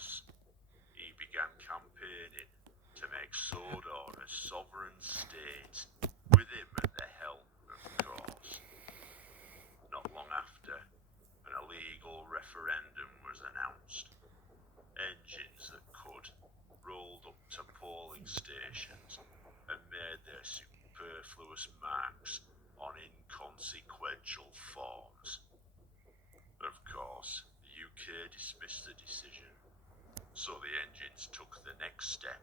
Thomas, he began campaigning to make Sodor a sovereign state, with him at the helm, of course. Not long after, an illegal referendum was announced. Engines that could rolled up to polling stations and made their superfluous marks on inconsequential forms. Of course, the UK dismissed the decision, so the engines took the next step,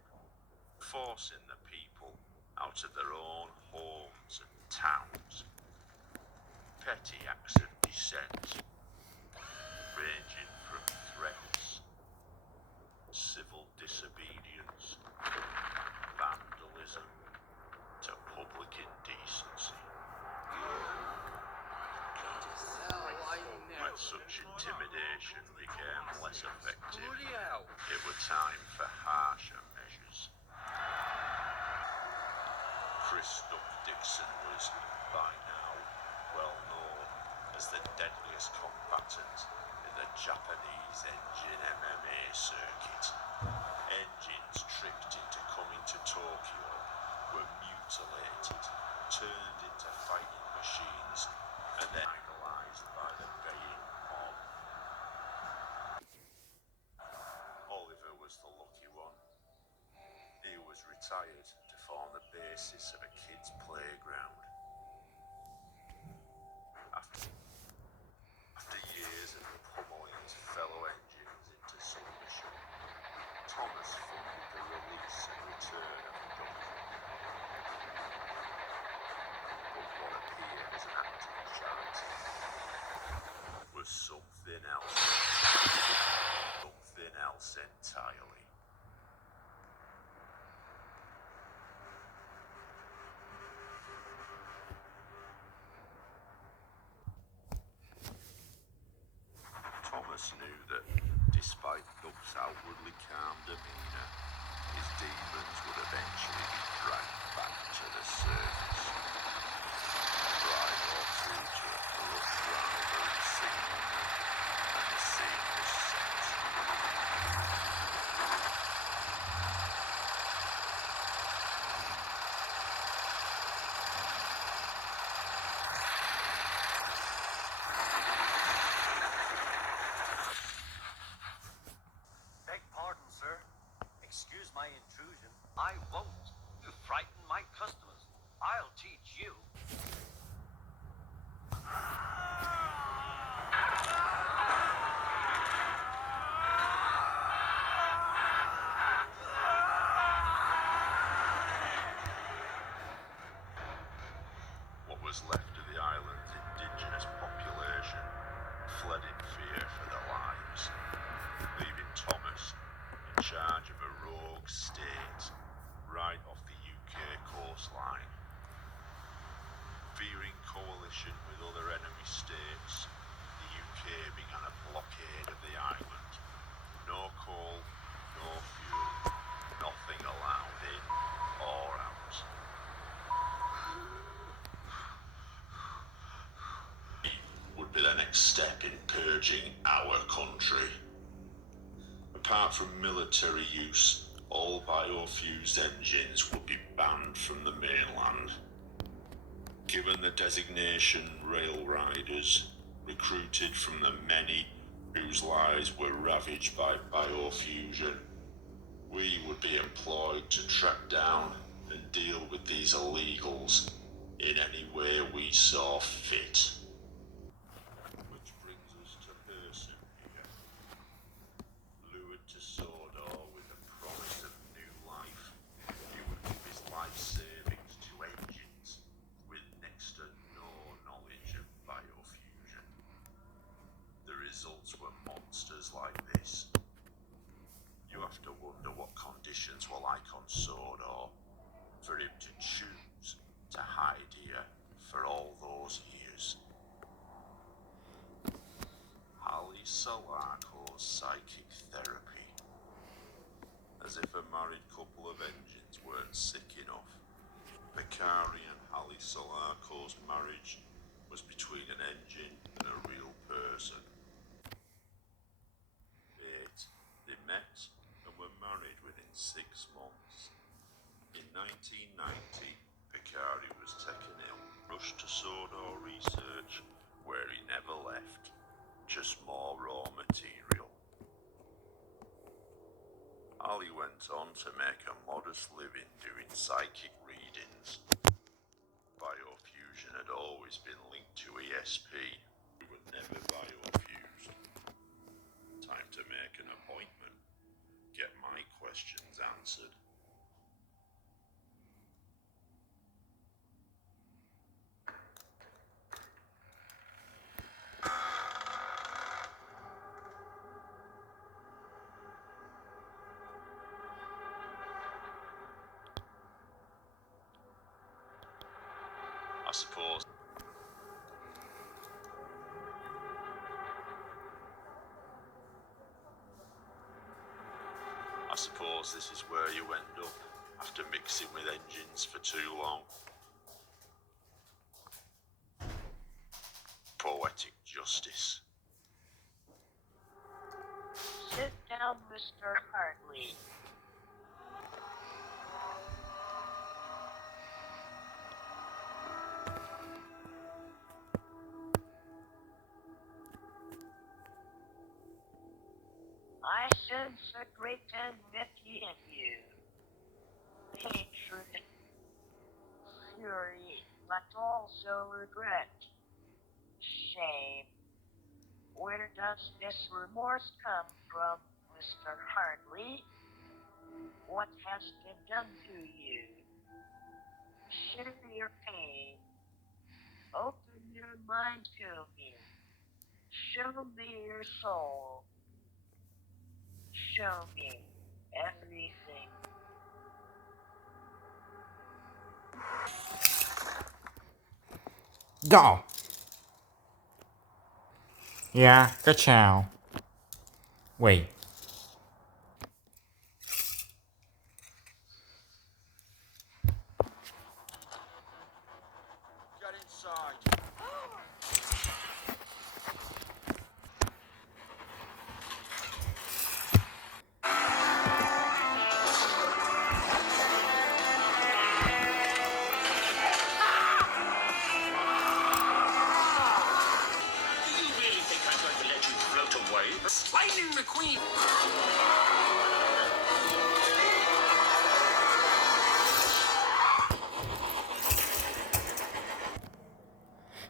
forcing the people out of their own homes and towns. Petty acts of dissent, ranging from threats, civil disobedience, vandalism, to public indecency. When such intimidation became less effective, it was time for harsher measures. Chris Dixon was, by now, well known as the deadliest combatant in the Japanese engine MMA circuit. Engines tricked into coming to Tokyo were mutilated, turned into fighting machines, and then idolized by the baying mob. Oliver was the lucky one. He was retired to form the basis of a kid's playground. After years of pummeling his fellow engines into submission, Thomas funded the release and return of the document. But what appeared as an act of charity was something else. Something else entirely. Thomas knew that, despite Duff's outwardly calm demeanour, his demons would eventually be dragged back to the surface. Bride or two to a corrupt rivalry scene, and the scene was set. Beg pardon, sir. Excuse my intrusion. I won't. You frighten my customers. I'll teach you. What was left of the island's indigenous population fled in fear for their lives, leaving Thomas in charge of a rogue state right off the UK coastline. Fearing coalition with other enemy states, the UK began a blockade of the island. No coal, no fuel, nothing allowed in or out. Would be the next step in purging our country. Apart from military use, all biofused engines would be banned from the mainland. Given the designation rail riders, recruited from the many whose lives were ravaged by biofusion, we would be employed to track down and deal with these illegals in any way we saw fit. Which brings us to Person here. Lured to Sodor with the promise of new life, he would give his life savings to engines with next to no knowledge of biofusion. The results were monsters like this. You have to wonder what conditions were like on Sodor for him to choose to hide here for all those years. Ali Solarco's psychic therapy. As if a married couple of engines weren't sick enough, Bakari and Ali Solarco's marriage was between an engine and a real person. They met met and were married within 6 months. In 1990, Picardi was taken ill, rushed to Sodor research, where he never left, just more raw material. Ali went on to make a modest living doing psychic readings. Biofusion had always been linked to ESP, who were never biofused. Time to make an appointment, get my questions answered. I suppose this is where you end up after mixing with engines for too long. Poetic justice. Sit down, Mr. Hartley. I sense a great enmity in you. Hatred, fury, but also regret. Shame. Where does this remorse come from, Mr. Hartley? What has been done to you? Share your pain. Open your mind to me. Show me your soul. Show me everything. Go! Yeah, ka-chow. Wait. Get inside. Do you really think I'm going to let you float away? Lightning McQueen!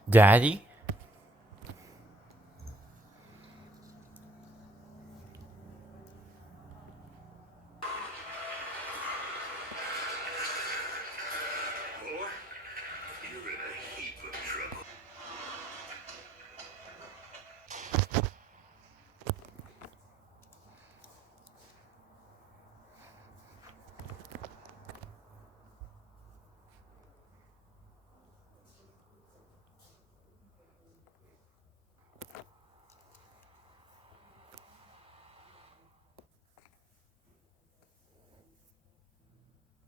Daddy?